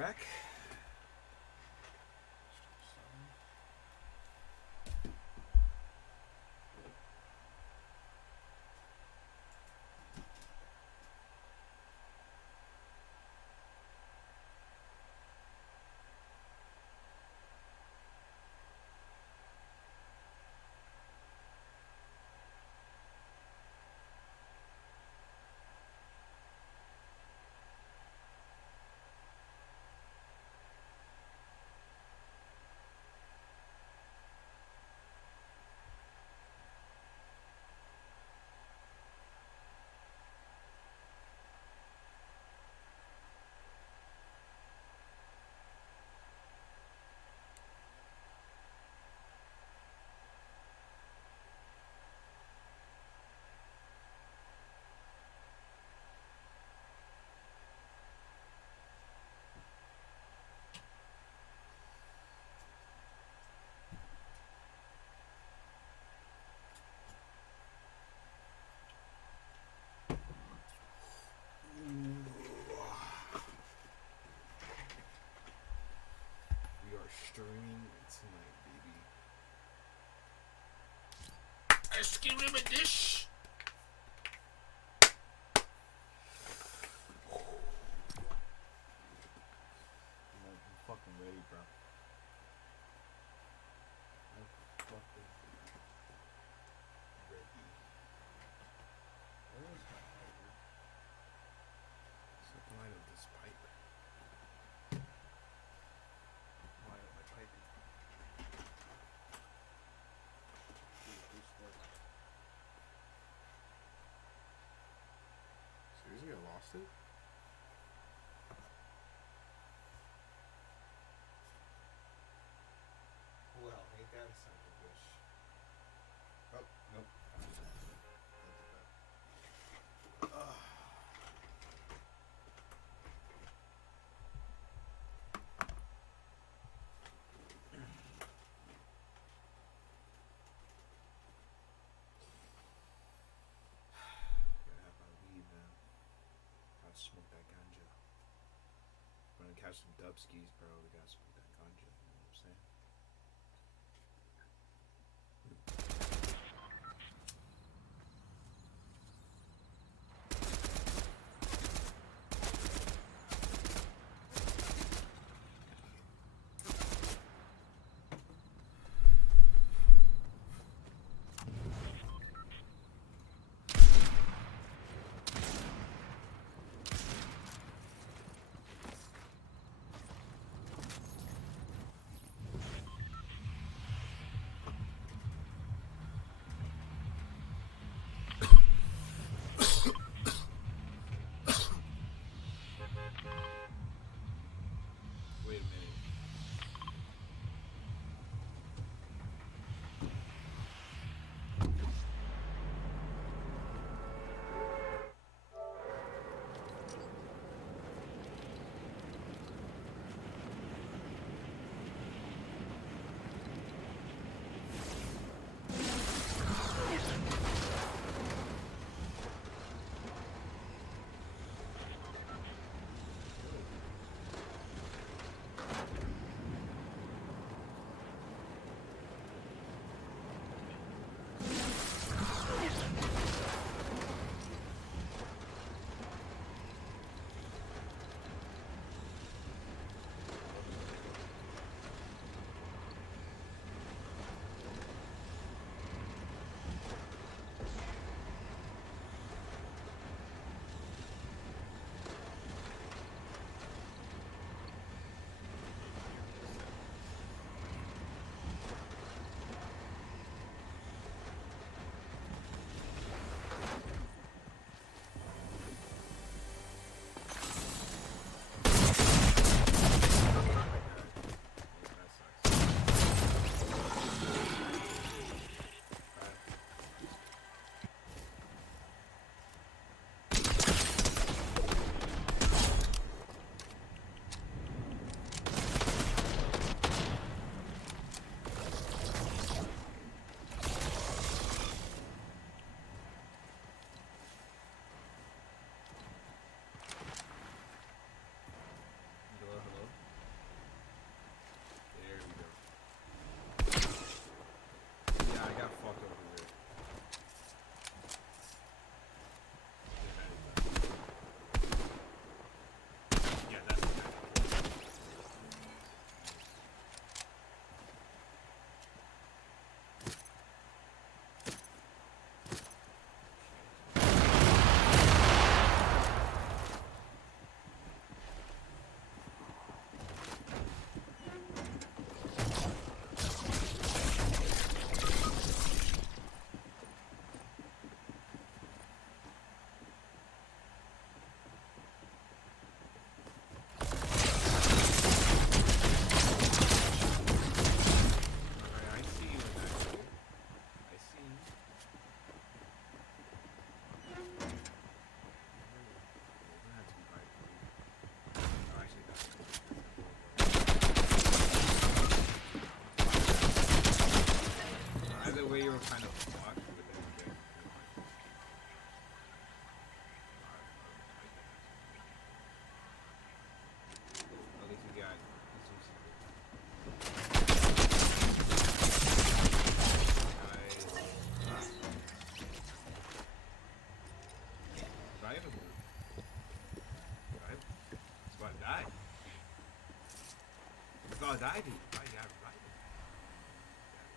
back. We are streaming tonight, baby. Let's give him a dish. I'm fucking ready, bro. I'm fucking ready. Where is my pipe? Supply of this pipe. Why am I piping? Seriously, I lost it? Well, ain't that a son of a bitch? Oh, nope. Gotta have my weed, man. Gotta smoke that ganja. When I catch some dubskis, bro, we gotta smoke that ganja. You know what I'm saying? were kind of fucked with that kick. At least we got some nice. Revive him. Revive. He's about to die. He's about to die, dude. Oh, you gotta revive him.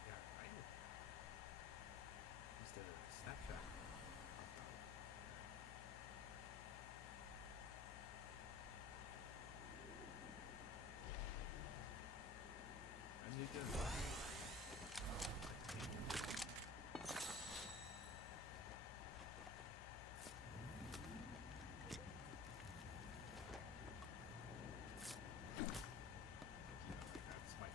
Yeah, revive him. He's the snapshot. I need to revive. That's my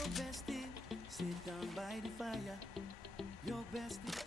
your bestie. Sit down by the fire. Your bestie.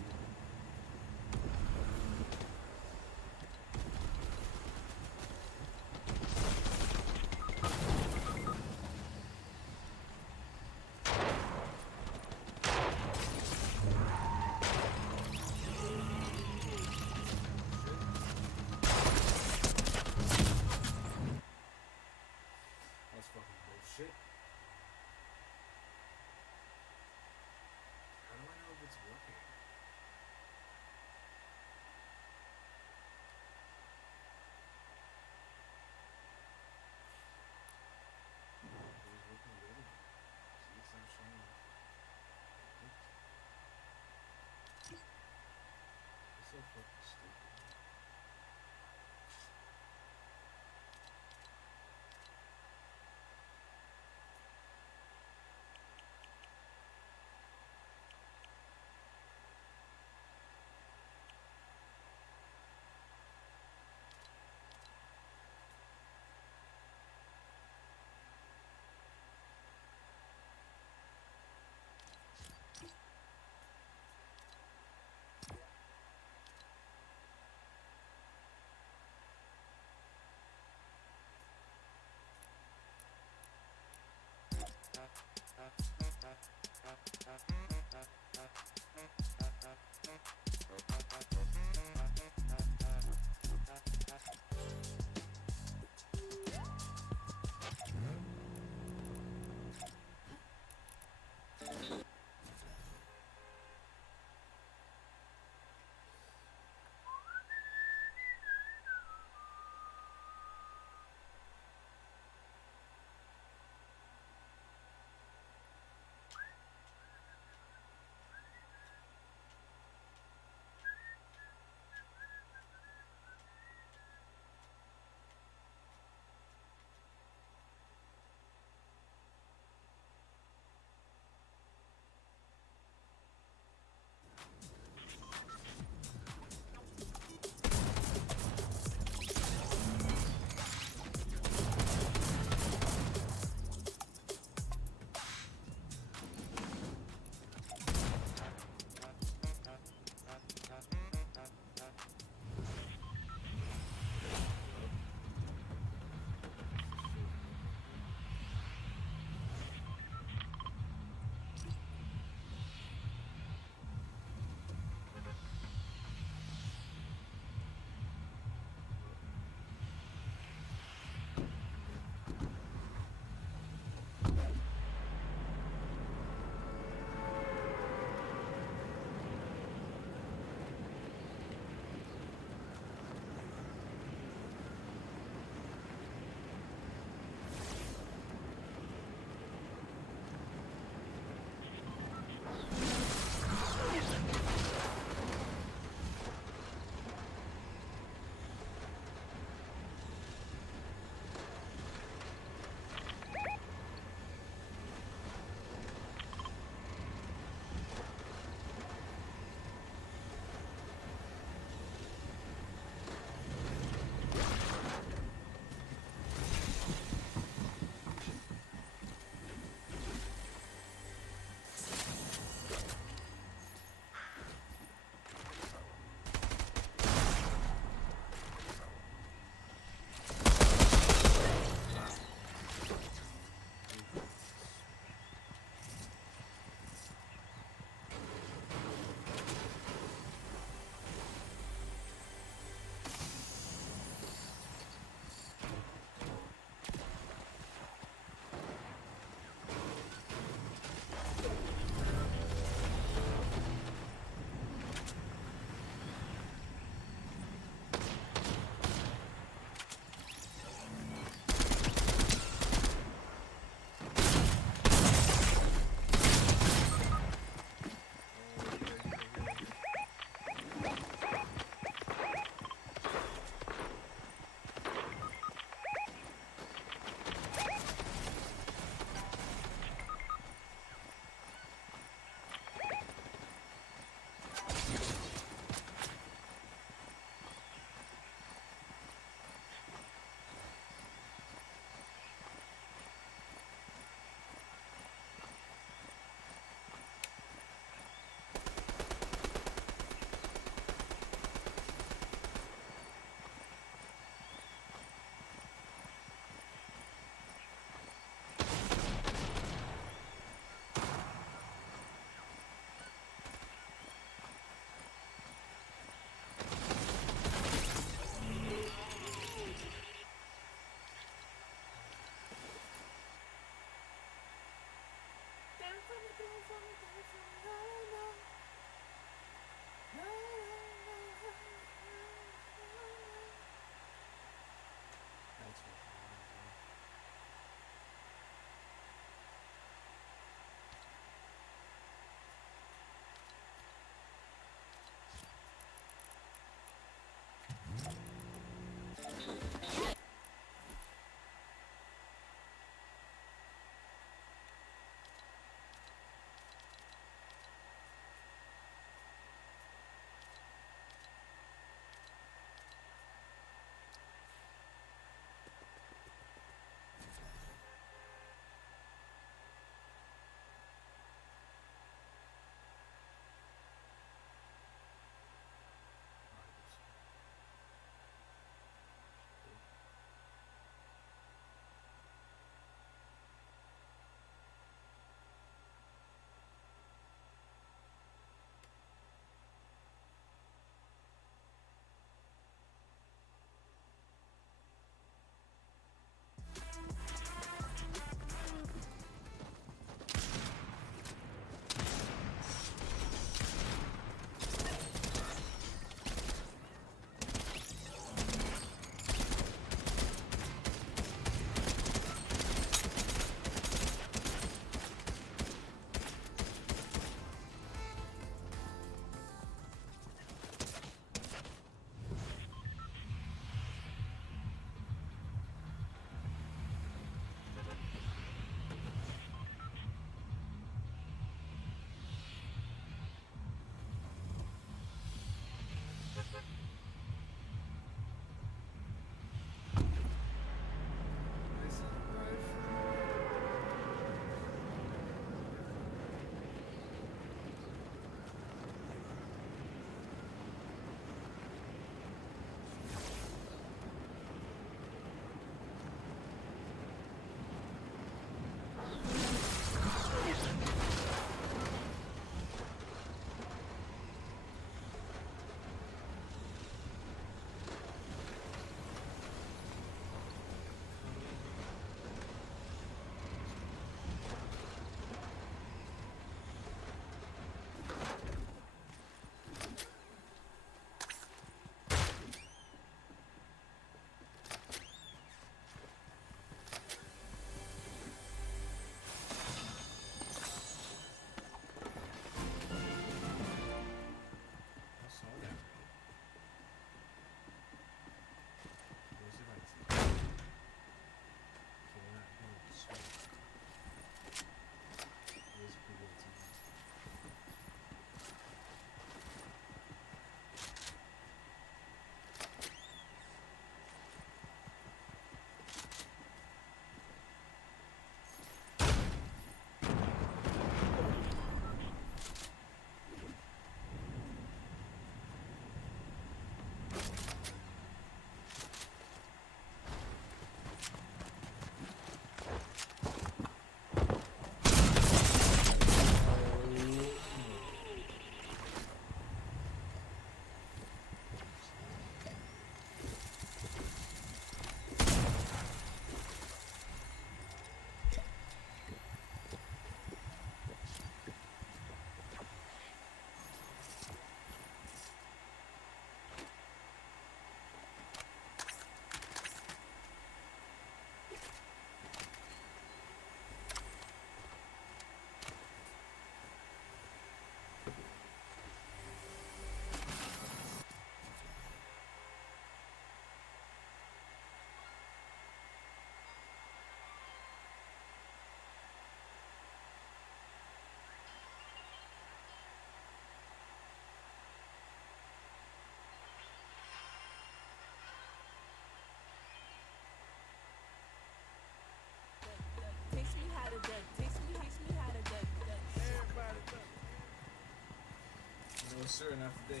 No sir, not today.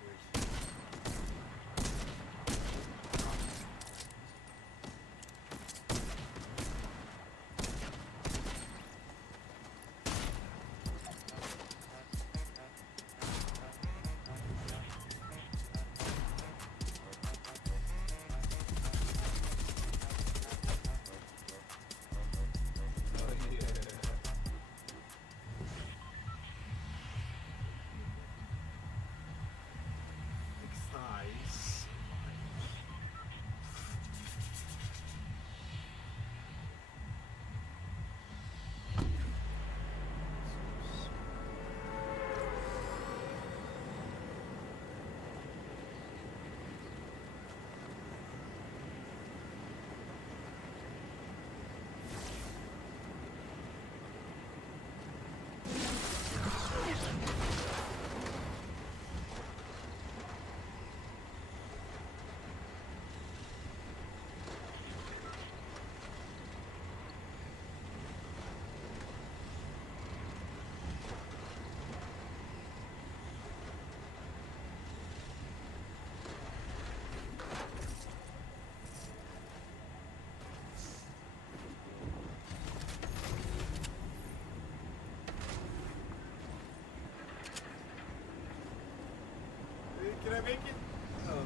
Weird. Oh yeah. Nice. Can I make it? Oh.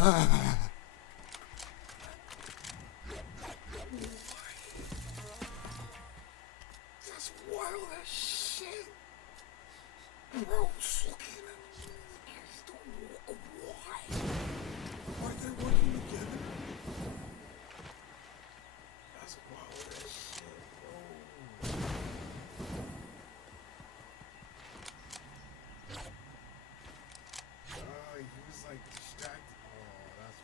That's wild as shit. Bro, just looking at them. Why? Why are they working together? That's wild as shit, bro. He was like distracted. Oh, that's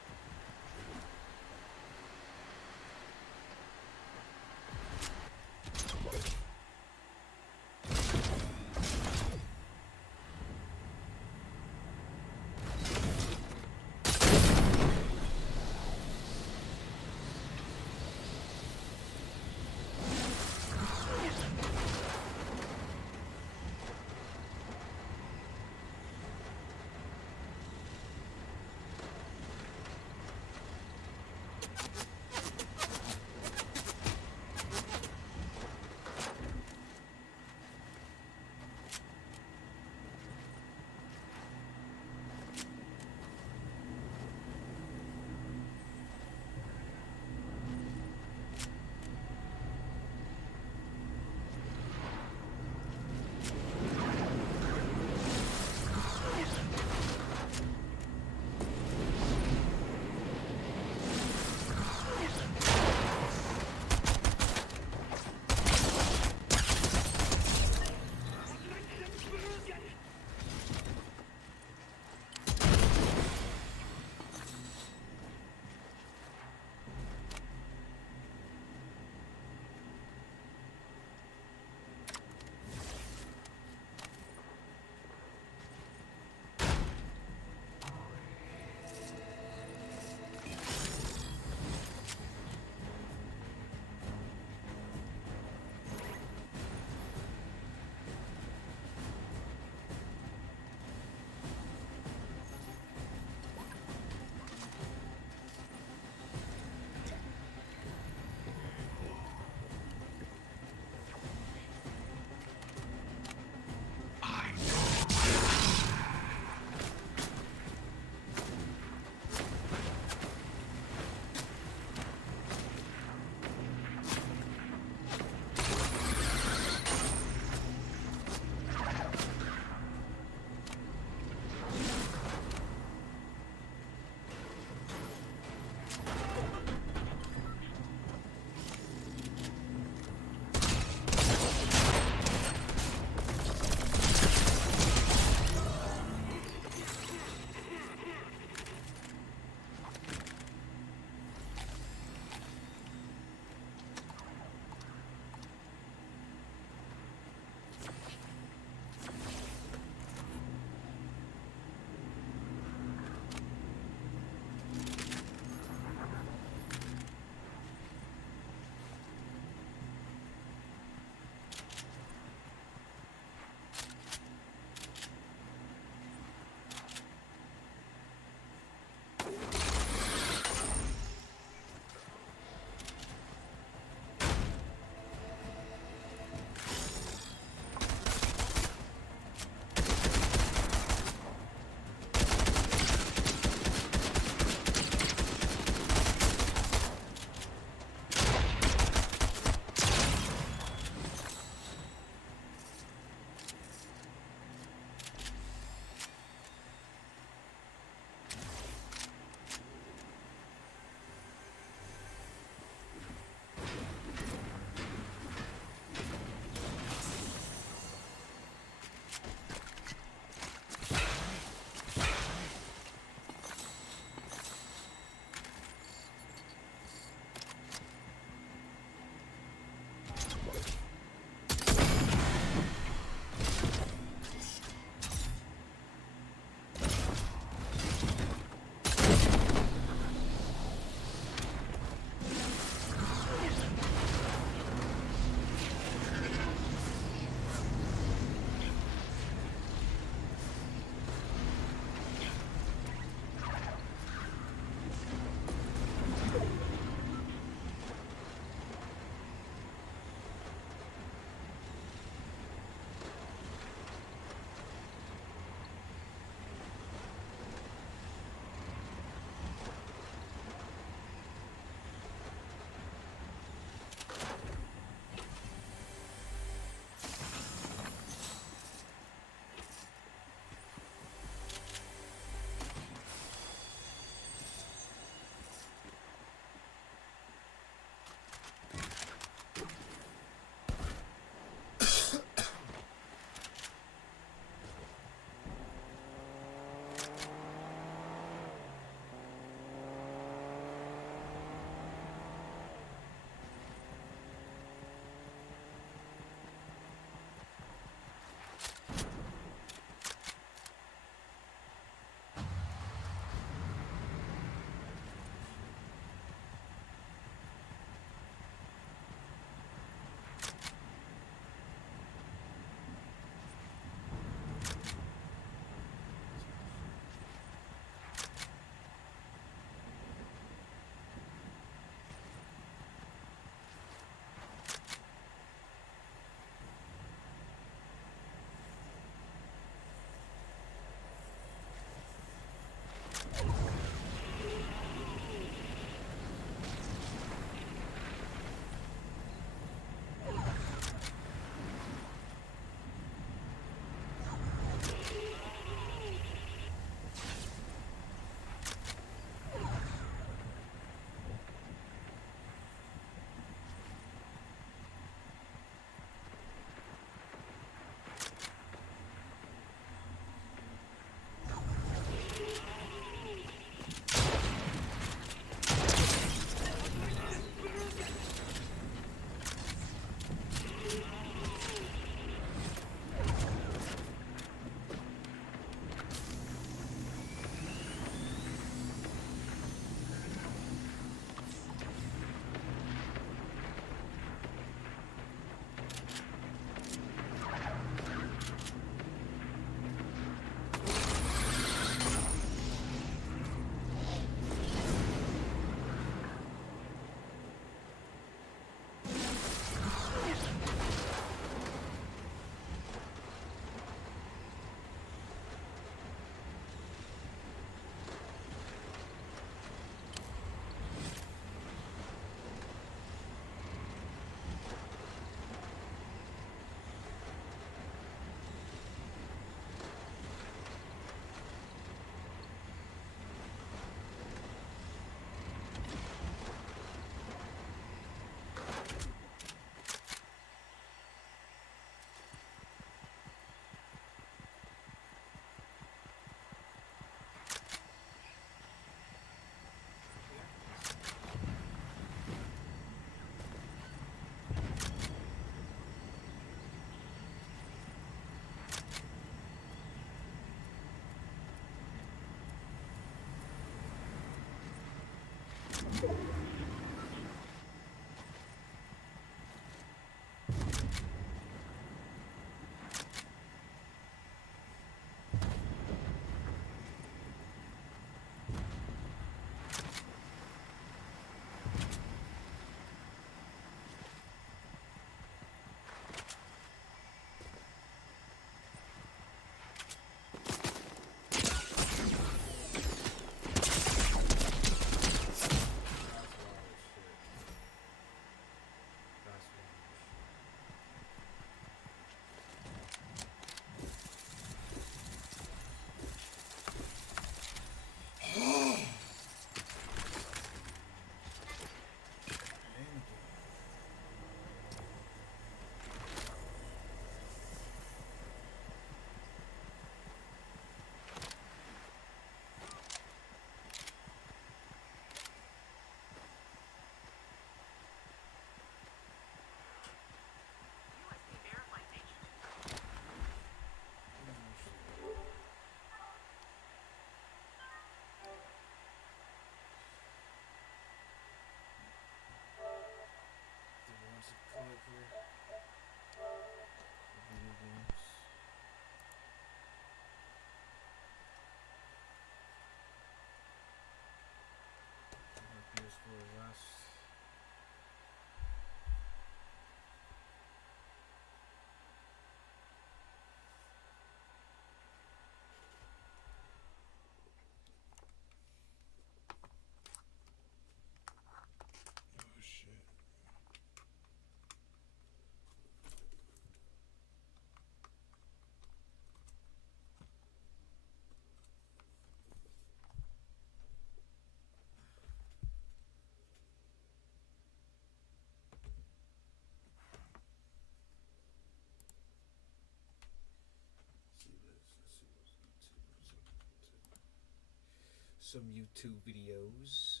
some YouTube videos.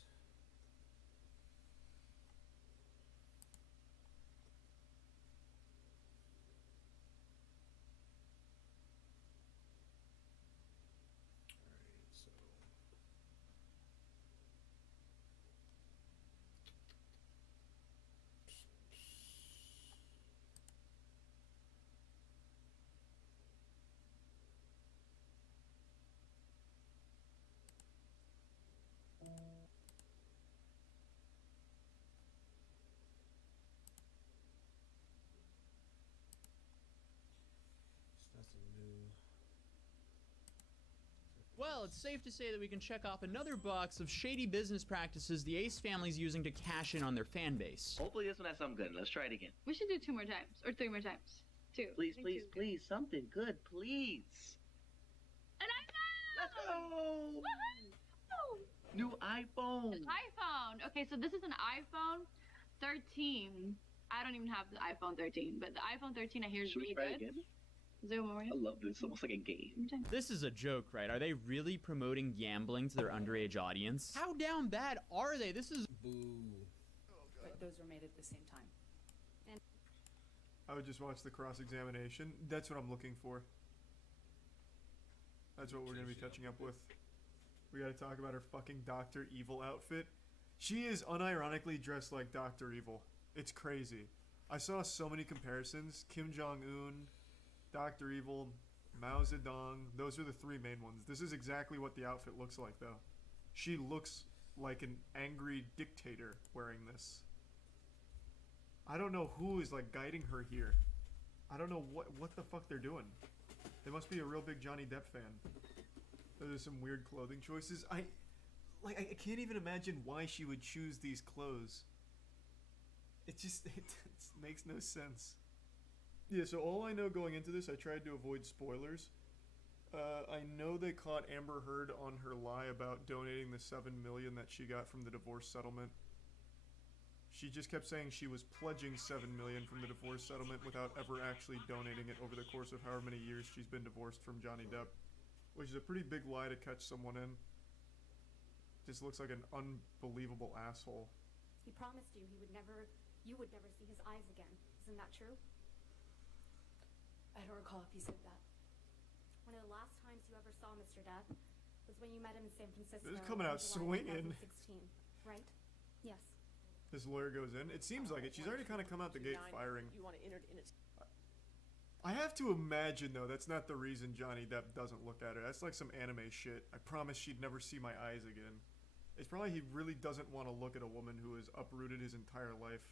Alright, so that's a new. Well, it's safe to say that we can check off another box of shady business practices the Ace family's using to cash in on their fan base. Hopefully this one has something good. Let's try it again. We should do 2 more times, or 3 more times. 2. Please, I think please, 2 is good. please, something good, please. An iPhone! Let's go! Woohoo! New iPhone. An iPhone. Okay, so this is an iPhone 13. I don't even have the iPhone 13, but the iPhone 13 I hear is Should we really try it good. again? Zoom over I here. love this. It's almost like a game. This is a joke, right? Are they really promoting gambling to their underage audience? How down bad are they? This is... Boo. But those were made at the same time. I would just watch the cross-examination. That's what I'm looking for. That's what we're going to be catching up with. We got to talk about her fucking Dr. Evil outfit. She is unironically dressed like Dr. Evil. It's crazy. I saw so many comparisons. Kim Jong-un, Dr. Evil, Mao Zedong. Those are the 3 main ones. This is exactly what the outfit looks like, though. She looks like an angry dictator wearing this. I don't know who is like guiding her here. I don't know what the fuck they're doing. They must be a real big Johnny Depp fan. Those are some weird clothing choices. I can't even imagine why she would choose these clothes. It makes no sense. Yeah, so all I know going into this, I tried to avoid spoilers. I know they caught Amber Heard on her lie about donating the $7 million that she got from the divorce settlement. She just kept saying she was pledging $7 million from the divorce settlement without ever actually donating it over the course of however many years she's been divorced from Johnny Depp, which is a pretty big lie to catch someone in. Just looks like an unbelievable asshole. He promised you you would never see his eyes again. Isn't that true? I don't recall if he said that. One of the last times you ever saw Mr. Depp was when you met him in San Francisco. This is coming out in July swinging. 2016, right? Yes. This lawyer goes in. It seems like it. She's already kind of come out the gate firing. I have to imagine, though, that's not the reason Johnny Depp doesn't look at her. That's like some anime shit. I promise she'd never see my eyes again. It's probably he really doesn't want to look at a woman who has uprooted his entire life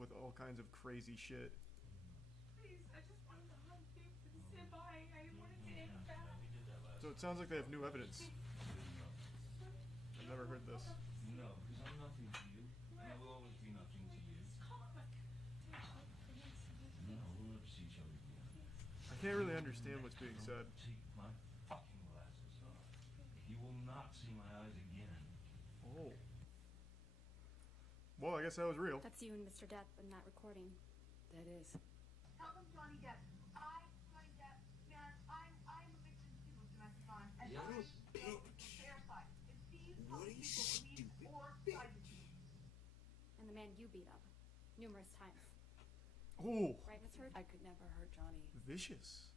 with all kinds of crazy shit. Please, I just wanted to hug you and say bye. I wanted to end that. So it sounds like they have new evidence. I've never heard this. No, because I'm nothing to you, and I will always be nothing to you. No, we'll never see each other again. I can't really understand what's being said. Take my fucking glasses off. You will not see my eyes again. Oh. Well, I guess that was real. That's you and Mr. Depp in that recording. That is. Tell them Johnny Depp. Johnny Depp, man, I'm a victim too of domestic violence. And What a I bitch. their side. If these What a people stupid believe or bitch. side with you. And the man you beat up numerous times. Oh, Right, Miss Heard? I could never hurt Johnny. vicious.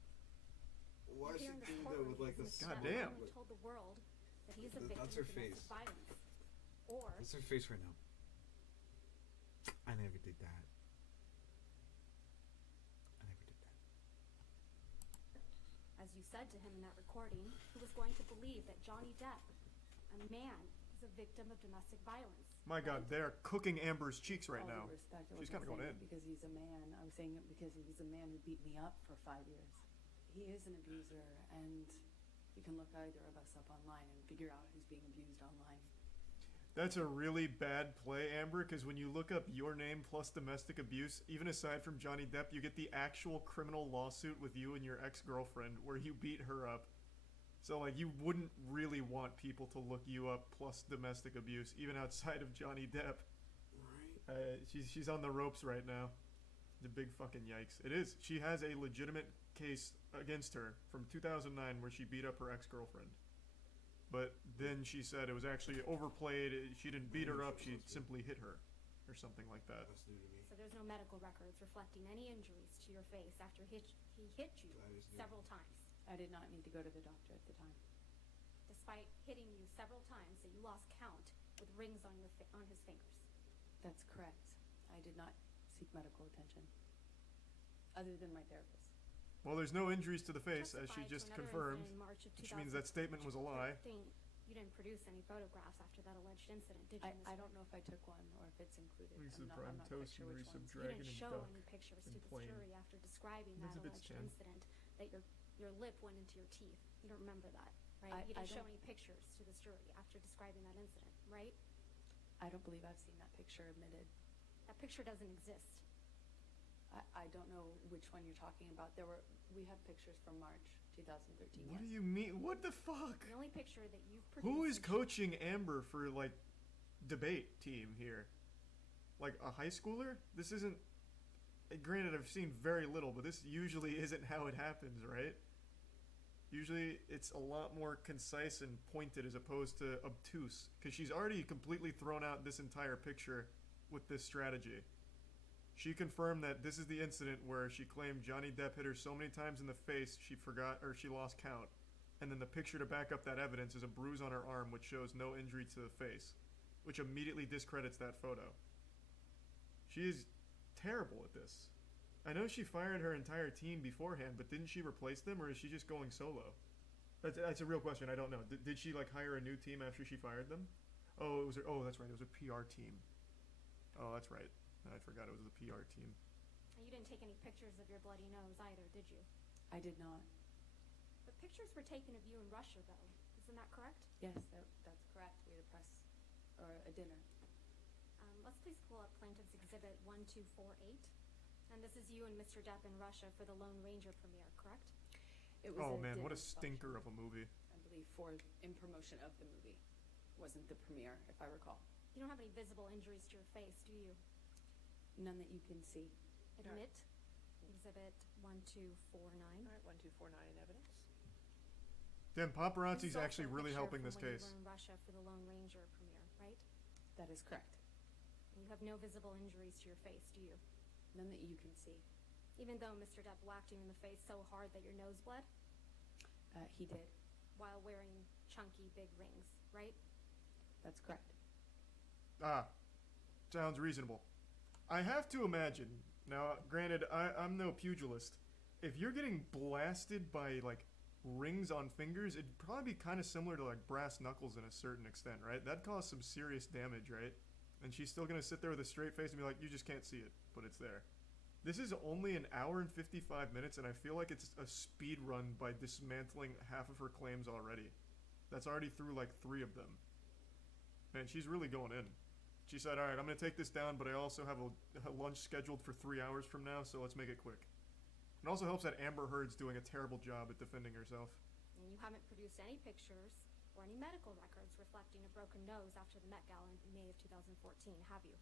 Why is Here she in this doing that courtroom with like is this? Mr. Depp Goddamn. who told the world that he's a That's victim her of domestic face. violence. Or What's her face right now? I never did that. I never did that. as you said to him in that recording, who was going to believe that Johnny Depp, a man, is a victim of domestic violence. My God, they're cooking Amber's cheeks right All now. due respect, I She's wasn't kinda going saying in. it because he's a man. I was saying it because he's a man who beat me up for 5 years. He is an abuser, and you can look either of us up online and figure out who's being abused online. That's a really bad play, Amber, because when you look up your name plus domestic abuse, even aside from Johnny Depp, you get the actual criminal lawsuit with you and your ex-girlfriend where you beat her up. So, like, you wouldn't really want people to look you up plus domestic abuse, even outside of Johnny Depp. Right. She's on the ropes right now. The big fucking yikes. It is. She has a legitimate case against her from 2009 where she beat up her ex-girlfriend. But then she said it was actually overplayed. She didn't beat her up. She simply hit her, or something like that. That's new to me. So there's no medical records reflecting any injuries to your face after he hit you That is new. several times. I did not need to go to the doctor at the time. Despite hitting you several times that you lost count with rings on on his fingers. That's correct. I did not seek medical attention. Other than my therapist. Well, there's no injuries to the face, as she Testified to just another confirmed, incident in March of which means that statement was a lie. 2013. You didn't produce any photographs after that alleged incident, did you, I Ms. don't know if I took one or if it's included. Reese I'm of not prime quite toast sure and which Reese of ones. You dragon didn't and show duck any pictures and to the plain. jury after describing that Elizabeth's alleged 10. incident that your lip went into your teeth. You don't remember that, right? You I didn't show don't- any pictures to this jury after describing that incident, right? I don't believe I've seen that picture admitted. That picture doesn't exist. I don't know which one you're talking about. We have pictures from March 2013. What yes. do you mean? What the fuck? The only picture that you've produced. Who is and coaching Amber for, like, debate team here? Like, a high schooler? This isn't... Granted, I've seen very little, but this usually isn't how it happens, right? Usually, it's a lot more concise and pointed as opposed to obtuse. Because she's already completely thrown out this entire picture with this strategy. She confirmed that this is the incident where she claimed Johnny Depp hit her so many times in the face she forgot or she lost count. And then the picture to back up that evidence is a bruise on her arm which shows no injury to the face, which immediately discredits that photo. She is terrible at this. I know she fired her entire team beforehand, but didn't she replace them, or is she just going solo? That's a real question. I don't know. Did she like hire a new team after she fired them? Oh, that's right. It was a PR team. Oh, that's right. I forgot it was a PR team. you didn't take any pictures of your bloody nose either, did you? I did not. But pictures were taken of you in Russia, though. Isn't that correct? Yes, that's correct. We had a press or a dinner. Let's please pull up Plaintiff's Exhibit 1248. And this is you and Mr. Depp in Russia for the Lone Ranger premiere, correct? It was Oh a man, what a dinner stinker function, of a movie. I believe in promotion of the movie. Wasn't the premiere, if I recall. You don't have any visible injuries to your face, do you? None that you can see. Admit. Exhibit 1249. All right, 1249 in evidence. Damn, This paparazzi's is also actually a really picture helping from this when case. You were in Russia for the Lone Ranger premiere, right? That is correct. And you have no visible injuries to your face, do you? None that you can see. Even though Mr. Depp whacked you in the face so hard that your nose bled? He did. While wearing chunky big rings, right? That's correct. Ah, sounds reasonable. I have to imagine, now granted, I'm no pugilist, if you're getting blasted by, like, rings on fingers, it'd probably be kind of similar to, like, brass knuckles in a certain extent, right? That'd cause some serious damage, right? And she's still gonna sit there with a straight face and be like, you just can't see it, but it's there. This is only an hour and 55 minutes, and I feel like it's a speed run by dismantling half of her claims already. That's already through, like, 3 of them. Man, she's really going in. She said, alright, I'm going to take this down, but I also have a lunch scheduled for 3 hours from now, so let's make it quick. It also helps that Amber Heard's doing a terrible job at defending herself. And you haven't produced any pictures or any medical records reflecting a broken nose after the Met Gala in May of 2014, have you?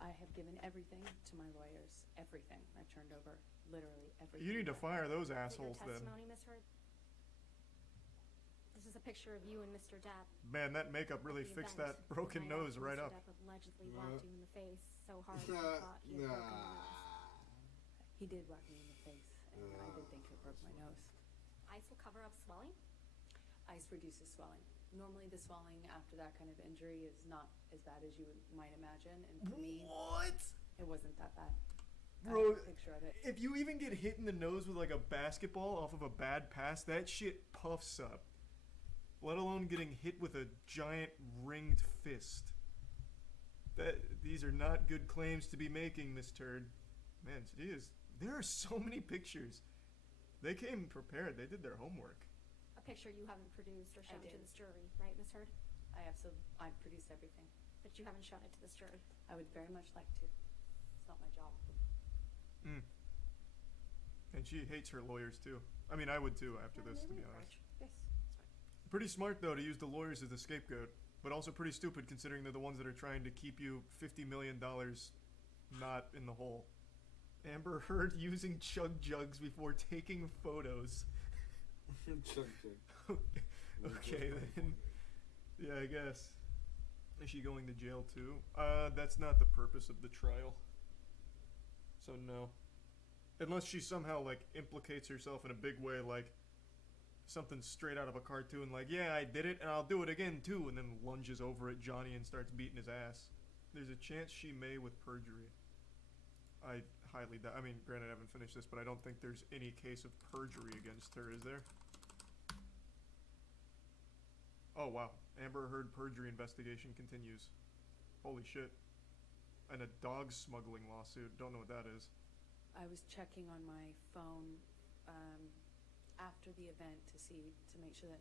I have given everything to my lawyers. Everything. I've turned over literally everything. You need to fire those Is it assholes your then. testimony, Ms. Heard? This is a picture of you and Mr. Depp. Man, that makeup really the fixed event that broken the night nose after right Mr. up. Depp allegedly whacked you in the face so hard that you thought he had broken your nose. He did whack me in the face, and I did think it broke my nose. Ice will cover up swelling? Ice reduces swelling. Normally, the swelling after that kind of injury is not as bad as you might imagine, and for me, What? it wasn't that bad. Bro, I have a picture of it. if you even get hit in the nose with, like, a basketball off of a bad pass, that shit puffs up. Let alone getting hit with a giant ringed fist. These are not good claims to be making, Miss Turd. Man, there are so many pictures. They came prepared. They did their homework. A picture you haven't produced or shown to did. this jury, right, Ms. Heard? I produced everything. But you haven't shown it to this jury. I would very much like to. It's not my job. And she hates her lawyers too. I mean, I would too after Yeah, this, to maybe be it's honest. right. Yes, that's fine. Pretty smart though to use the lawyers as the scapegoat, but also pretty stupid considering they're the ones that are trying to keep you $50 million not in the hole. Amber Heard using chug jugs before taking photos. Chug jug. Okay then. Yeah, I guess. Is she going to jail too? That's not the purpose of the trial. So no. Unless she somehow like implicates herself in a big way, like something straight out of a cartoon, like, yeah, I did it and I'll do it again too, and then lunges over at Johnny and starts beating his ass. There's a chance she may with perjury. I highly doubt. I mean, granted, I haven't finished this, but I don't think there's any case of perjury against her, is there? Oh wow. Amber Heard perjury investigation continues. Holy shit. And a dog smuggling lawsuit. Don't know what that is. I was checking on my phone after the event to make sure that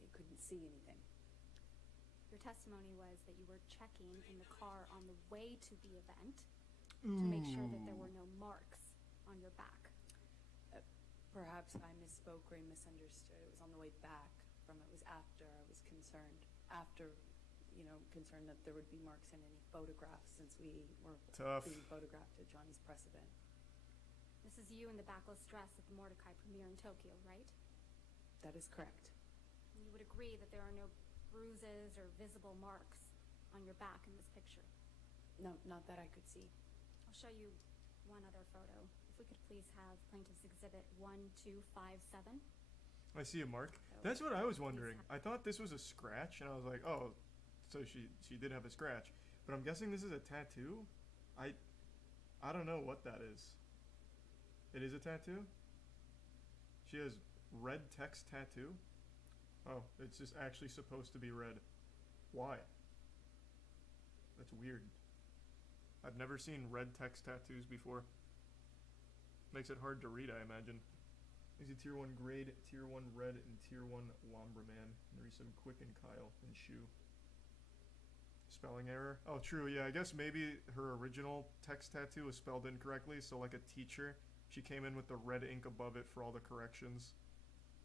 you couldn't see anything. Your testimony was that you were checking in the car on the way to the event to make sure that there were no marks on your back. Perhaps I misspoke or misunderstood. It was on the way back from it. Was after I was concerned. Concerned that there would be marks in any photographs since we were being photographed at Johnny's press event. This is you in the backless dress at the Mordecai premiere in Tokyo, right? That is correct. And you would agree that there are no bruises or visible marks on your back in this picture? No, not that I could see. I'll show you one other photo. If we could please have Plaintiff's Exhibit 1257. I see a mark. That's what I was wondering. I thought this was a scratch, and I was like, oh, so she did have a scratch. But I'm guessing this is a tattoo? I don't know what that is. It is a tattoo? She has red text tattoo? Oh, it's just actually supposed to be red. Why? That's weird. I've never seen red text tattoos before. Makes it hard to read, I imagine. He's a tier 1 grade, tier 1 red, and tier 1 Wambra man. There's some Quick and Kyle and Shoe. Spelling error? Oh, true, yeah, I guess maybe her original text tattoo was spelled incorrectly, so like a teacher, she came in with the red ink above it for all the corrections.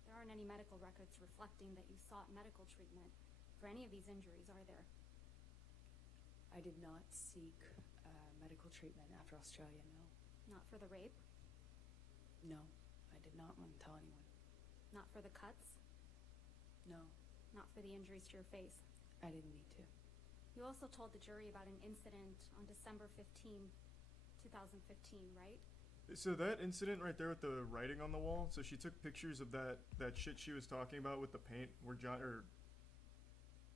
There aren't any medical records reflecting that you sought medical treatment for any of these injuries, are there? I did not seek medical treatment after Australia, no. Not for the rape? No, I did not want to tell anyone. Not for the cuts? No. Not for the injuries to your face? I didn't need to. You also told the jury about an incident on December 15, 2015, right? So that incident right there with the writing on the wall, so she took pictures of that shit she was talking about with the paint where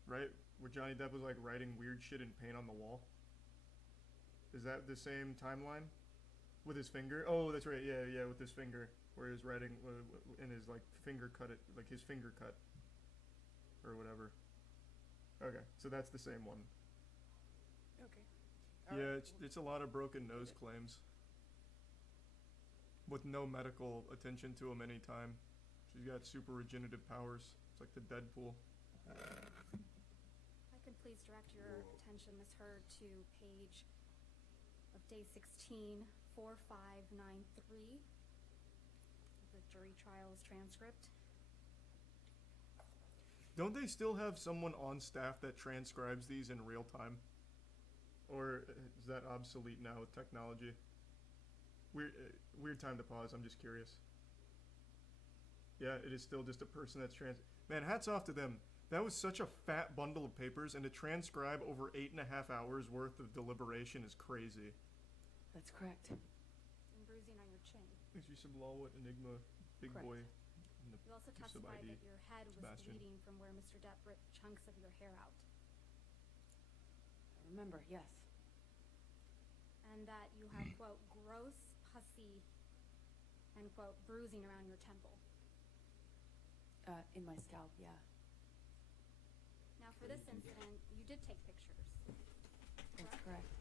where Johnny Depp was like writing weird shit in paint on the wall. Is that the same timeline? With his finger? Oh, that's right. Yeah, with his finger, where he was writing in his like finger cut it, like his finger cut, or whatever. Okay, so that's the same one. Okay. Yeah, it's a lot of broken nose claims. With no medical attention to him any time. She's got super regenerative powers. It's like the Deadpool. I could please direct your attention, Ms. Heard, to page of day 16, 4593, the jury trials transcript. Don't they still have someone on staff that transcribes these in real time? Or is that obsolete now with technology? Weird time to pause, I'm just curious. Yeah, it is still just a person that's Man, hats off to them. That was such a fat bundle of papers, and to transcribe over 8.5 hours worth of deliberation is crazy. That's correct. And bruising on your chin. Thanks for some Lawwood Enigma, Big Correct. Boy. You also testified that your head was Sebastian. bleeding from where Mr. Depp ripped chunks of your hair out. I remember, yes. And that you have, quote, gross, pussy, and, quote, bruising around your temple. In my scalp, yeah. Now, for this incident, you did take pictures. That's correct.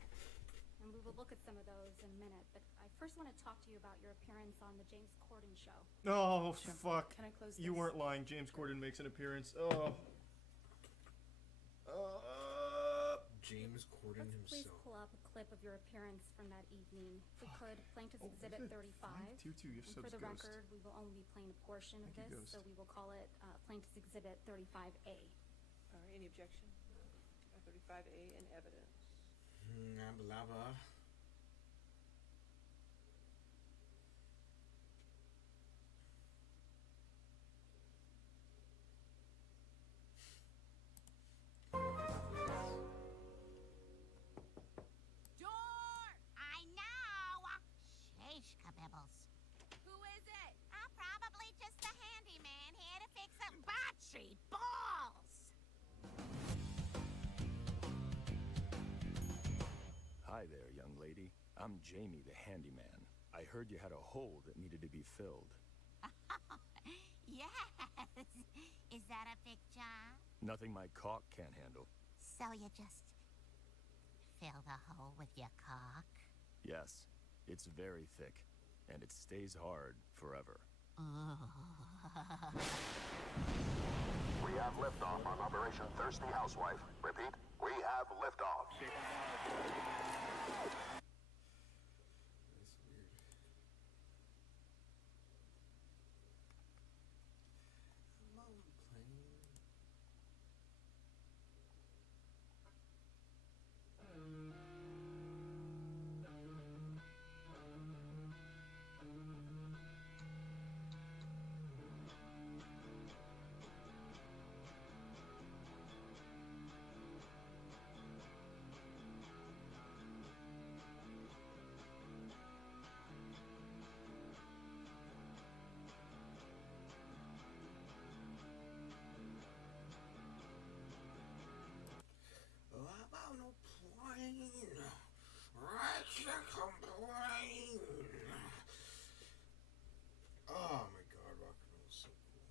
And we will look at some of those in a minute, but I first want to talk to you about your appearance on the James Corden show. Oh, Sure. fuck. Can I close You this? weren't lying. James Corden makes an appearance. Oh. James Corden Let's please himself. pull up a clip of your appearance from that evening. If we could, Plaintiff's Exhibit 35. 522, your And subs for the ghost. record, we will only be playing a portion of Thank you, this, so Ghost. we will call it Plaintiff's Exhibit 35A. All right, any objection? 35A in evidence. Blabba. Hi there, young lady. I'm Jamie, the handyman. I heard you had a hole that needed to be filled. Yes. Is that a big job? Nothing my caulk can't handle. So you just fill the hole with your cock? Yes, it's very thick, and it stays hard forever. We have liftoff on Operation Thirsty Housewife. Repeat, we have liftoff. Oh my god, rock and roll is so cool.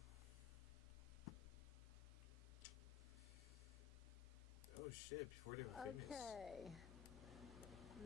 Oh shit, before they were famous. Okay.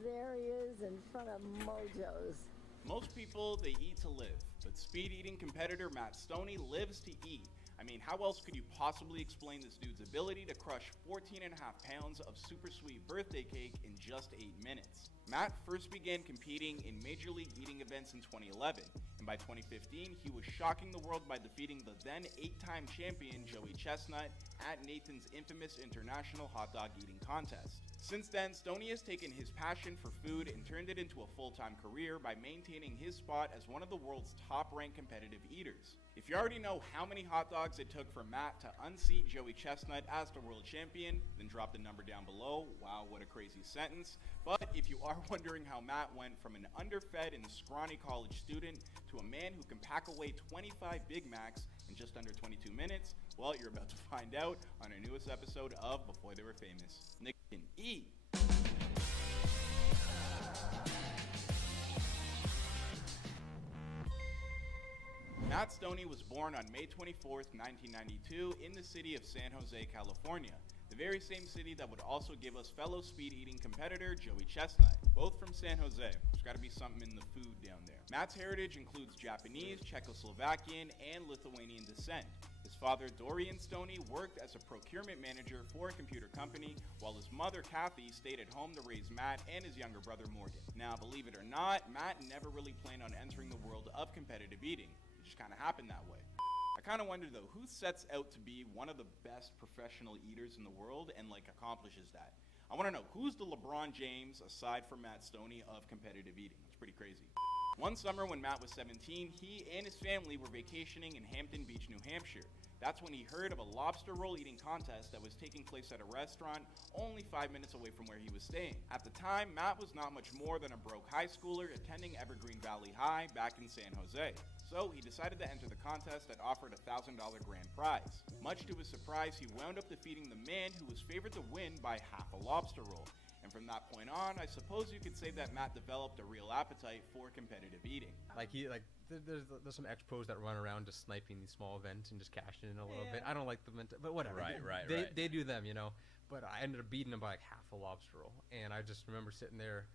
There he is in front of Mojo's. Most people, they eat to live, but speed eating competitor Matt Stoney lives to eat. I mean, how else could you possibly explain this dude's ability to crush 14.5 pounds of super sweet birthday cake in just 8 minutes? Matt first began competing in Major League Eating events in 2011, and by 2015, he was shocking the world by defeating the then 8-time champion Joey Chestnut at Nathan's infamous international hot dog eating contest. Since then, Stoney has taken his passion for food and turned it into a full-time career by maintaining his spot as one of the world's top-ranked competitive eaters. If you already know how many hot dogs it took for Matt to unseat Joey Chestnut as the world champion, then drop the number down below. Wow, what a crazy sentence. But if you are wondering how Matt went from an underfed and scrawny college student to a man who can pack away 25 Big Macs in just under 22 minutes, well, you're about to find out on our newest episode of Before They Were Famous. Nick can eat. Matt Stoney was born on May 24th, 1992 in the city of San Jose, California, the very same city that would also give us fellow speed-eating competitor Joey Chestnut. Both from San Jose. There's gotta be something in the food down there. Matt's heritage includes Japanese, Czechoslovakian, and Lithuanian descent. His father, Dorian Stoney, worked as a procurement manager for a computer company, while his mother, Kathy, stayed at home to raise Matt and his younger brother, Morgan. Now, believe it or not, Matt never really planned on entering the world of competitive eating. It just kind of happened that way. I kind of wonder, though, who sets out to be one of the best professional eaters in the world and, accomplishes that? I want to know, who's the LeBron James, aside from Matt Stoney, of competitive eating? It's pretty crazy. One summer when Matt was 17, he and his family were vacationing in Hampton Beach, New Hampshire. That's when he heard of a lobster roll eating contest that was taking place at a restaurant only 5 minutes away from where he was staying. At the time, Matt was not much more than a broke high schooler attending Evergreen Valley High back in San Jose. So he decided to enter the contest that offered a $1,000 grand prize. Much to his surprise, he wound up defeating the man who was favored to win by half a lobster roll. And from that point on, I suppose you could say that Matt developed a real appetite for competitive eating. There's some ex-pros that run around just sniping these small events and just cashing in a little bit. I don't like the but whatever. Right. They do them, But I ended up beating them by half a lobster roll, and I just remember sitting there.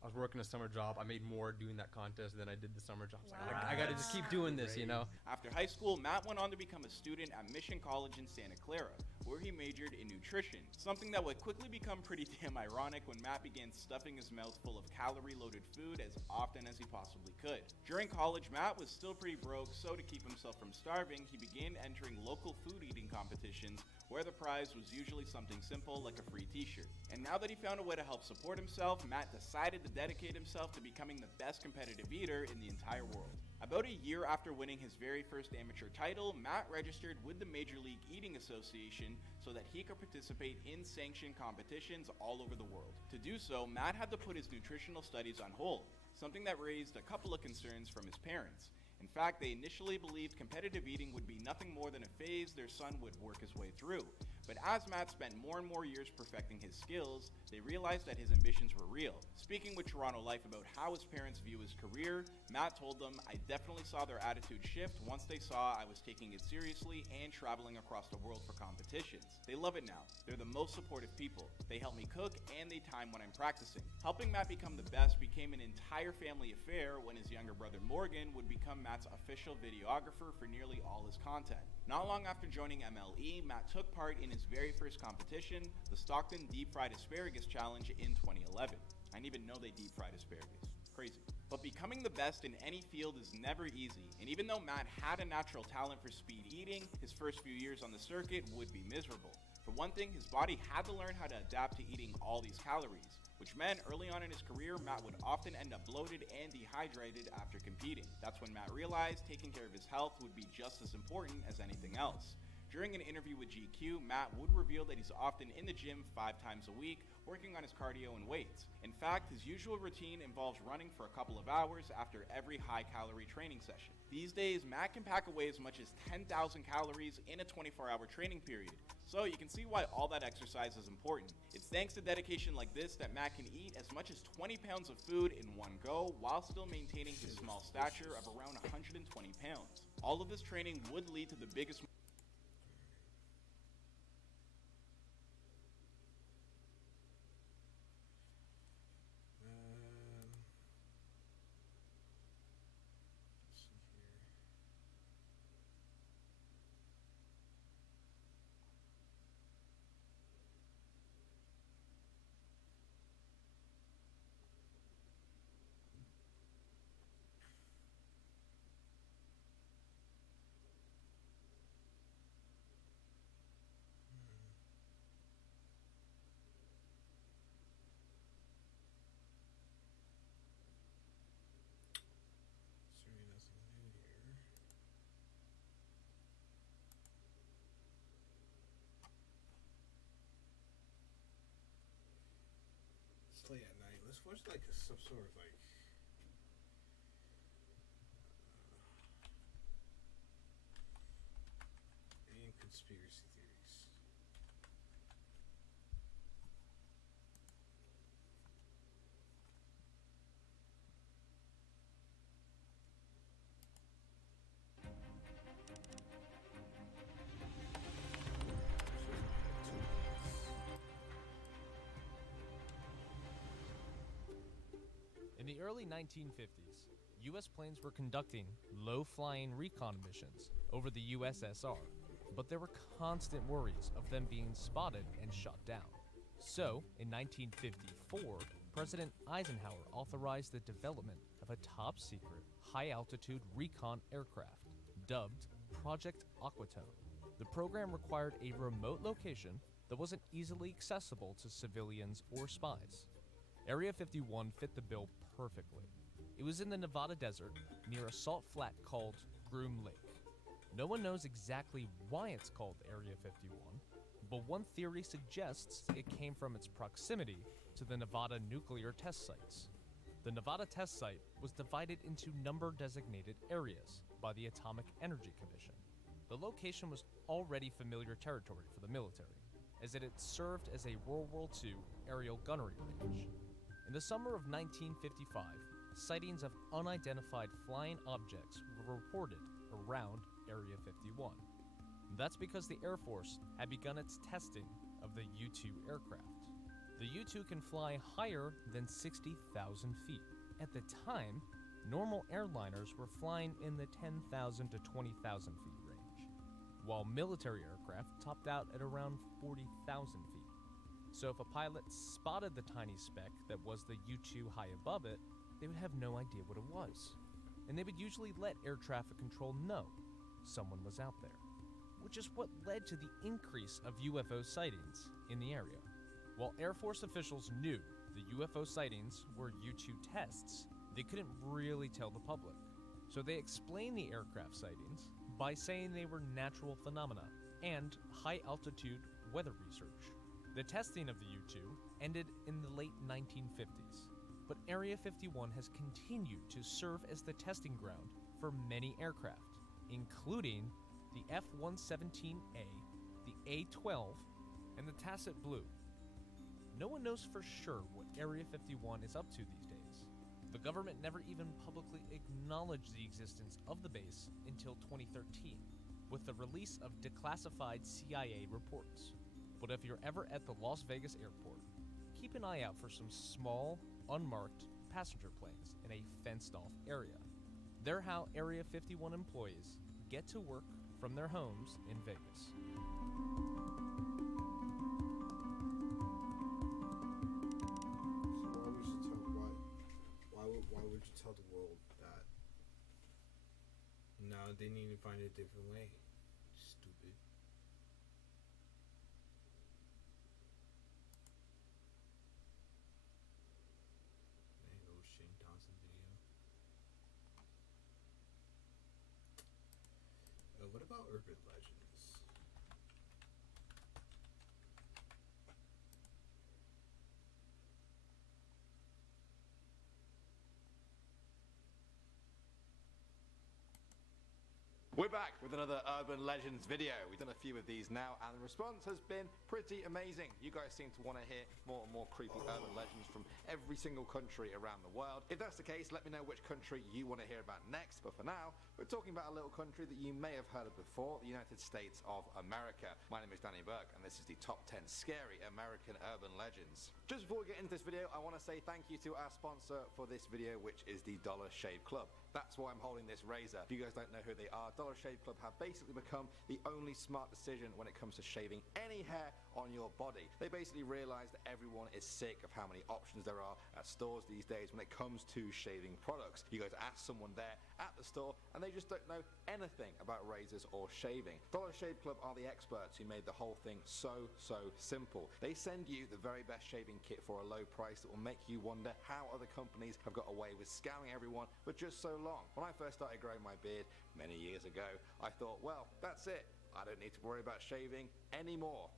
I was working a summer job. I made more doing that contest than I did the summer job. So I got to just keep doing this, After high school, Matt went on to become a student at Mission College in Santa Clara, where he majored in nutrition, something that would quickly become pretty damn ironic when Matt began stuffing his mouth full of calorie-loaded food as often as he possibly could. During college, Matt was still pretty broke, so to keep himself from starving, he began entering local food eating competitions where the prize was usually something simple like a free t-shirt. And now that he found a way to help support himself, Matt decided to dedicate himself to becoming the best competitive eater in the entire world. About a year after winning his very first amateur title, Matt registered with the Major League Eating Association so that he could participate in sanctioned competitions all over the world. To do so, Matt had to put his nutritional studies on hold, something that raised a couple of concerns from his parents. In fact, they initially believed competitive eating would be nothing more than a phase their son would work his way through. But as Matt spent more and more years perfecting his skills, they realized that his ambitions were real. Speaking with Toronto Life about how his parents view his career, Matt told them, "I definitely saw their attitude shift once they saw I was taking it seriously and traveling across the world for competitions. They love it now. They're the most supportive people. They help me cook and they time when I'm practicing." Helping Matt become the best became an entire family affair when his younger brother Morgan would become Matt's official videographer for nearly all his content. Not long after joining MLE, Matt took part in his very first competition, the Stockton Deep Fried Asparagus Challenge in 2011. I didn't even know they deep fried asparagus. Crazy. But becoming the best in any field is never easy, and even though Matt had a natural talent for speed eating, his first few years on the circuit would be miserable. For one thing, his body had to learn how to adapt to eating all these calories, which meant early on in his career, Matt would often end up bloated and dehydrated after competing. That's when Matt realized taking care of his health would be just as important as anything else. During an interview with GQ, Matt would reveal that he's often in the gym 5 times a week, working on his cardio and weights. In fact, his usual routine involves running for a couple of hours after every high-calorie training session. These days, Matt can pack away as much as 10,000 calories in a 24-hour training period. So you can see why all that exercise is important. It's thanks to dedication like this that Matt can eat as much as 20 pounds of food in one go while still maintaining his small stature of around 120 pounds. All of this training would lead to the biggest late at night. Let's watch like some sort of like alien conspiracy theories. In the early 1950s, U.S. planes were conducting low-flying recon missions over the USSR, but there were constant worries of them being spotted and shot down. So, in 1954, President Eisenhower authorized the development of a top-secret, high-altitude recon aircraft, dubbed Project Aquatone. The program required a remote location that wasn't easily accessible to civilians or spies. Area 51 fit the bill perfectly. It was in the Nevada desert near a salt flat called Groom Lake. No one knows exactly why it's called Area 51, but one theory suggests it came from its proximity to the Nevada nuclear test sites. The Nevada test site was divided into number-designated areas by the Atomic Energy Commission. The location was already familiar territory for the military, as it had served as a World War II aerial gunnery range. In the summer of 1955, sightings of unidentified flying objects were reported around Area 51. That's because the Air Force had begun its testing of the U-2 aircraft. The U-2 can fly higher than 60,000 feet. At the time, normal airliners were flying in the 10,000 to 20,000 feet range, while military aircraft topped out at around 40,000 feet. So if a pilot spotted the tiny speck that was the U-2 high above it, they would have no idea what it was. And they would usually let air traffic control know someone was out there, which is what led to the increase of UFO sightings in the area. While Air Force officials knew the UFO sightings were U-2 tests, they couldn't really tell the public. So they explained the aircraft sightings by saying they were natural phenomena and high-altitude weather research. The testing of the U-2 ended in the late 1950s, but Area 51 has continued to serve as the testing ground for many aircraft, including the F-117A, the A-12, and the tacit blue. No one knows for sure what Area 51 is up to these days. The government never even publicly acknowledged the existence of the base until 2013, with the release of declassified CIA reports. But if you're ever at the Las Vegas airport, keep an eye out for some small, unmarked passenger planes in a fenced-off area. They're how Area 51 employees get to work from their homes in Vegas. Why would you tell the world that? No, they need to find a different way. Stupid. There you go, Shane Dawson video. What about urban legends? We're back with another Urban Legends video. We've done a few of these now, and the response has been pretty amazing. You guys seem to want to hear more and more creepy urban legends from every single country around the world. If that's the case, let me know which country you want to hear about next. But for now, we're talking about a little country that you may have heard of before, the United States of America. My name is Danny Burke, and this is the top 10 scary American urban legends. Just before we get into this video, I want to say thank you to our sponsor for this video, which is the Dollar Shave Club. That's why I'm holding this razor. If you guys don't know who they are, Dollar Shave Club have basically become the only smart decision when it comes to shaving any hair on your body. They basically realize that everyone is sick of how many options there are at stores these days when it comes to shaving products. You guys ask someone there at the store and they just don't know anything about razors or shaving. Dollar Shave Club are the experts who made the whole thing so simple. They send you the very best shaving kit for a low price that will make you wonder how other companies have got away with scamming everyone for just so long. When I first started growing my beard many years ago, I thought, well, that's it. I don't need to worry about shaving anymore.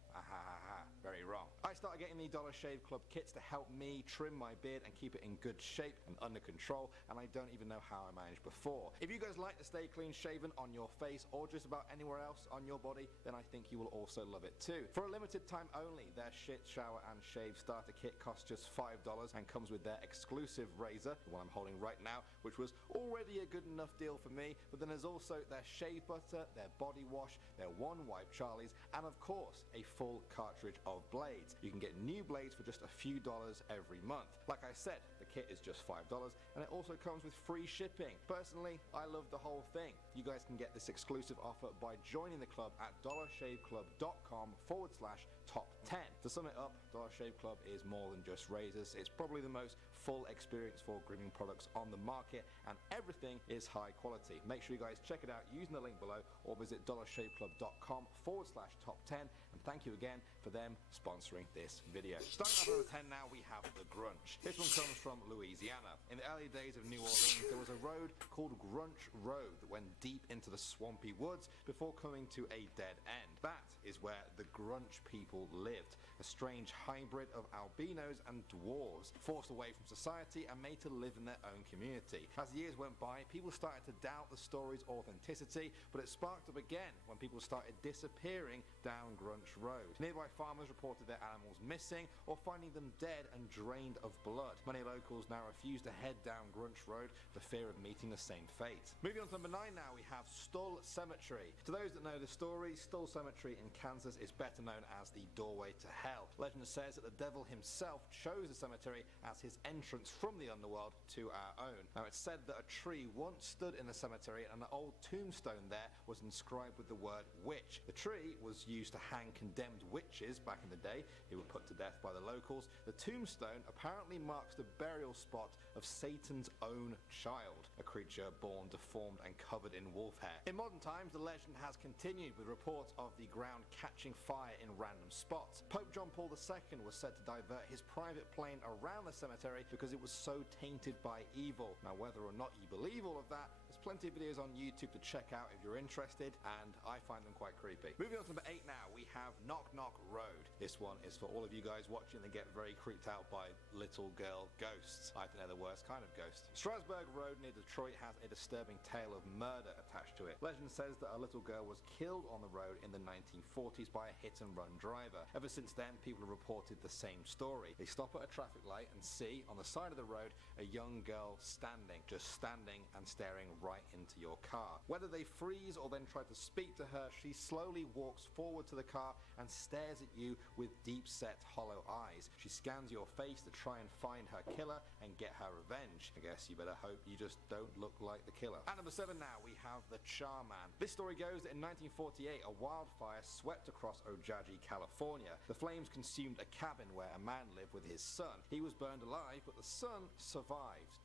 Very wrong. I started getting the Dollar Shave Club kits to help me trim my beard and keep it in good shape and under control, and I don't even know how I managed before. If you guys like to stay clean shaven on your face or just about anywhere else on your body, then I think you will also love it too. For a limited time only, their shit, shower and shave starter kit costs just $5 and comes with their exclusive razor, the one I'm holding right now, which was already a good enough deal for me, but then there's also their shave butter, their body wash, their one wipe Charlies, and of course a full cartridge of blades. You can get new blades for just a few dollars every month. Like I said, the kit is just $5 and it also comes with free shipping. Personally, I love the whole thing. You guys can get this exclusive offer by joining the club at dollarshaveclub.com/top10. To sum it up, Dollar Shave Club is more than just razors. It's probably the most full experience for grooming products on the market, and everything is high quality. Make sure you guys check it out using the link below or visit dollarshaveclub.com/top10. And thank you again for them sponsoring this video. Starting off at number 10 now, we have the Grunch. This one comes from Louisiana. In the early days of New Orleans, there was a road called Grunch Road that went deep into the swampy woods before coming to a dead end. That is where the Grunch people lived, a strange hybrid of albinos and dwarves, forced away from society and made to live in their own community. As the years went by, people started to doubt the story's authenticity, but it sparked up again when people started disappearing down Grunch Road. Nearby farmers reported their animals missing or finding them dead and drained of blood. Many locals now refuse to head down Grunch Road for fear of meeting the same fate. Moving on to number 9 now, we have Stull Cemetery. To those that know the story, Stull Cemetery in Kansas is better known as the doorway to hell. Legend says that the devil himself chose the cemetery as his entrance from the underworld to our own. Now it's said that a tree once stood in the cemetery and an old tombstone there was inscribed with the word witch. The tree was used to hang condemned witches back in the day who were put to death by the locals. The tombstone apparently marks the burial spot of Satan's own child, a creature born deformed and covered in wolf hair. In modern times, the legend has continued with reports of the ground catching fire in random spots. Pope John Paul II was said to divert his private plane around the cemetery because it was so tainted by evil. Now, whether or not you believe all of that is Plenty of videos on YouTube to check out if you're interested, and I find them quite creepy. Moving on to number 8 now, we have Knock Knock Road. This one is for all of you guys watching that get very creeped out by little girl ghosts. I think they're the worst kind of ghost. Strasburg Road near Detroit has a disturbing tale of murder attached to it. Legend says that a little girl was killed on the road in the 1940s by a hit-and-run driver. Ever since then, people have reported the same story. They stop at a traffic light and see, on the side of the road, a young girl standing, just standing and staring right into your car. Whether they freeze or then try to speak to her, she slowly walks forward to the car and stares at you with deep-set, hollow eyes. She scans your face to try and find her killer and get her revenge. I guess you better hope you just don't look like the killer. At number 7 now, we have the Charman. This story goes that in 1948, a wildfire swept across Ojai, California. The flames consumed a cabin where a man lived with his son. He was burned alive, but the son survived,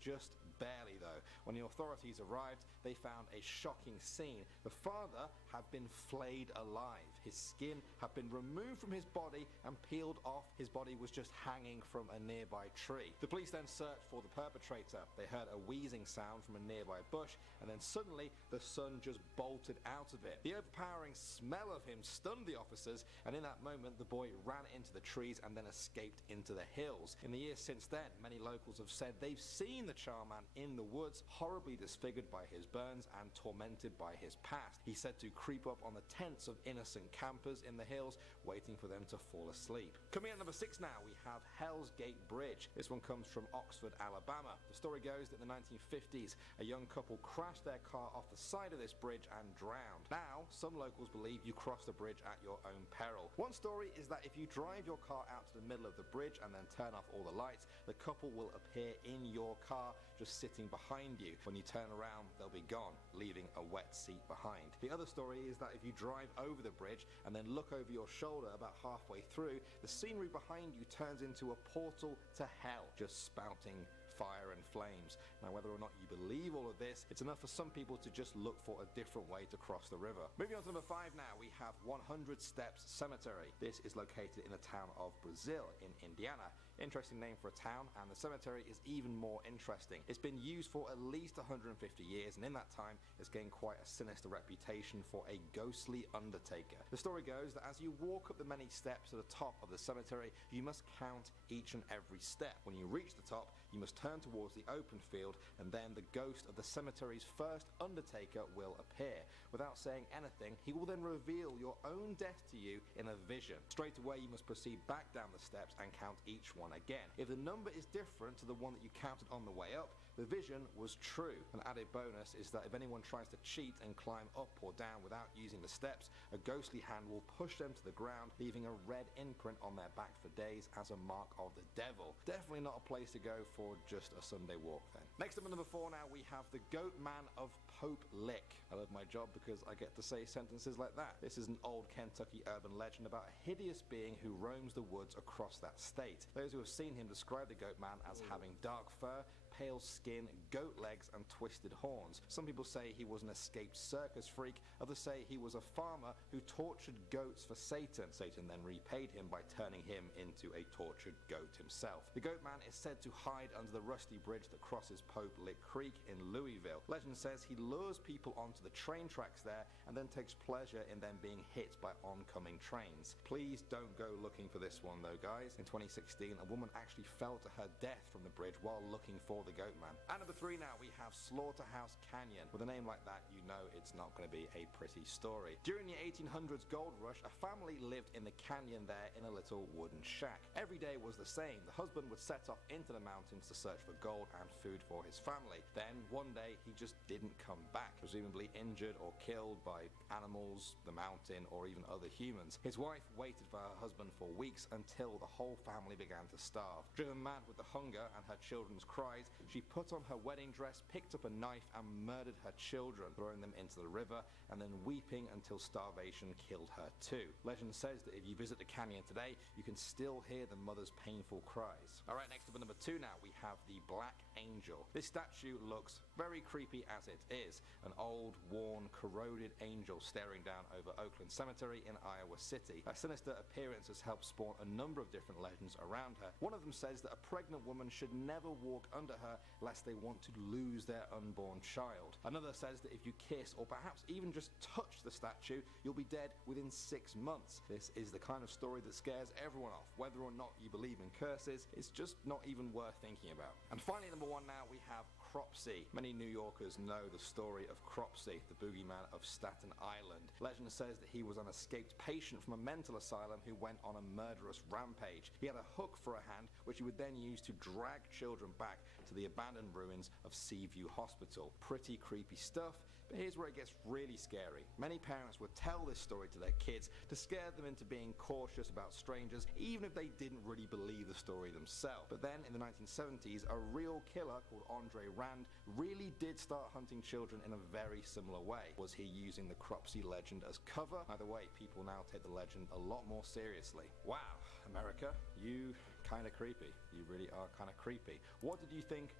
just barely though. When the authorities arrived, they found a shocking scene. The father had been flayed alive. His skin had been removed from his body and peeled off. His body was just hanging from a nearby tree. The police then searched for the perpetrator. They heard a wheezing sound from a nearby bush, and then suddenly the son just bolted out of it. The overpowering smell of him stunned the officers, and in that moment the boy ran into the trees and then escaped into the hills. In the years since then, many locals have said they've seen the Charman in the woods, horribly disfigured by his burns and tormented by his past. He's said to creep up on the tents of innocent campers in the hills, waiting for them to fall asleep. Coming at number 6 now, we have Hell's Gate Bridge. This one comes from Oxford, Alabama. The story goes that in the 1950s, a young couple crashed their car off the side of this bridge and drowned. Now, some locals believe you cross the bridge at your own peril. One story is that if you drive your car out to the middle of the bridge and then turn off all the lights, the couple will appear in your car just sitting behind you. When you turn around, they'll be gone, leaving a wet seat behind. The other story is that if you drive over the bridge and then look over your shoulder about halfway through, the scenery behind you turns into a portal to hell, just spouting fire and flames. Now, whether or not you believe all of this, it's enough for some people to just look for a different way to cross the river. Moving on to number 5 now, we have 100 Steps Cemetery. This is located in the town of Brazil in Indiana. Interesting name for a town, and the cemetery is even more interesting. It's been used for at least 150 years, and in that time, it's gained quite a sinister reputation for a ghostly undertaker. The story goes that as you walk up the many steps to the top of the cemetery, you must count each and every step. When you reach the top, you must turn towards the open field, and then the ghost of the cemetery's first undertaker will appear. Without saying anything, he will then reveal your own death to you in a vision. Straight away, you must proceed back down the steps and count each one again. If the number is different to the one that you counted on the way up, the vision was true. An added bonus is that if anyone tries to cheat and climb up or down without using the steps, a ghostly hand will push them to the ground, leaving a red imprint on their back for days as a mark of the devil. Definitely not a place to go for just a Sunday walk then. Next up at number 4 now, we have the Goat Man of Pope Lick. I love my job because I get to say sentences like that. This is an old Kentucky urban legend about a hideous being who roams the woods across that state. Those who have seen him describe the Goat Man as having dark fur, pale skin, goat legs, and twisted horns. Some people say he was an escaped circus freak. Others say he was a farmer who tortured goats for Satan. Satan then repaid him by turning him into a tortured goat himself. The Goat Man is said to hide under the rusty bridge that crosses Pope Lick Creek in Louisville. Legend says he lures people onto the train tracks there and then takes pleasure in them being hit by oncoming trains. Please don't go looking for this one though, guys. In 2016, a woman actually fell to her death from the bridge while looking for the Goat Man. At number 3 now, we have Slaughterhouse Canyon. With a name like that, you know it's not going to be a pretty story. During the 1800s gold rush, a family lived in the canyon there in a little wooden shack. Every day was the same. The husband would set off into the mountains to search for gold and food for his family. Then, one day, he just didn't come back, presumably injured or killed by animals, the mountain, or even other humans. His wife waited for her husband for weeks until the whole family began to starve. Driven mad with the hunger and her children's cries, she put on her wedding dress, picked up a knife, and murdered her children, throwing them into the river, and then weeping until starvation killed her too. Legend says that if you visit the canyon today, you can still hear the mother's painful cries. Alright, next up at number 2 now, we have the Black Angel. This statue looks very creepy as it is. An old, worn, corroded angel staring down over Oakland Cemetery in Iowa City. Her sinister appearance has helped spawn a number of different legends around her. One of them says that a pregnant woman should never walk under her lest they want to lose their unborn child. Another says that if you kiss or perhaps even just touch the statue, you'll be dead within 6 months. This is the kind of story that scares everyone off. Whether or not you believe in curses, it's just not even worth thinking about. And finally, number 1 now, we have Cropsey. Many New Yorkers know the story of Cropsey, the boogeyman of Staten Island. Legend says that he was an escaped patient from a mental asylum who went on a murderous rampage. He had a hook for a hand, which he would then use to drag children back to the abandoned ruins of Seaview Hospital. Pretty creepy stuff, but here's where it gets really scary. Many parents would tell this story to their kids to scare them into being cautious about strangers, even if they didn't really believe the story themselves. But then, in the 1970s, a real killer called Andre Rand really did start hunting children in a very similar way. Was he using the Cropsey legend as cover? Either way, people now take the legend a lot more seriously. Wow, America, you kind of creepy. You really are kind of creepy. What did you think?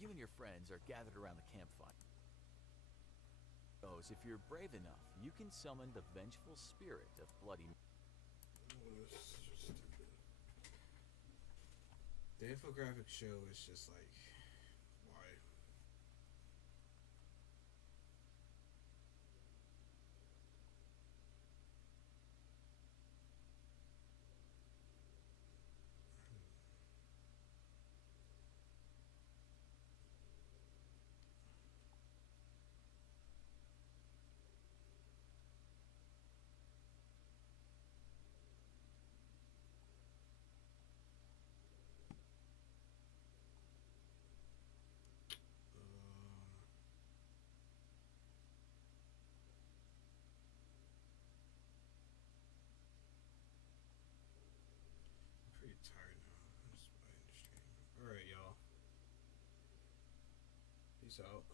You and your friends are gathered around the campfire. If you're brave enough, you can summon the vengeful spirit of Bloody Oh, this is just stupid. The infographic show is just like, why? Pretty tired now. That's what I understand. Alright, y'all. Peace out.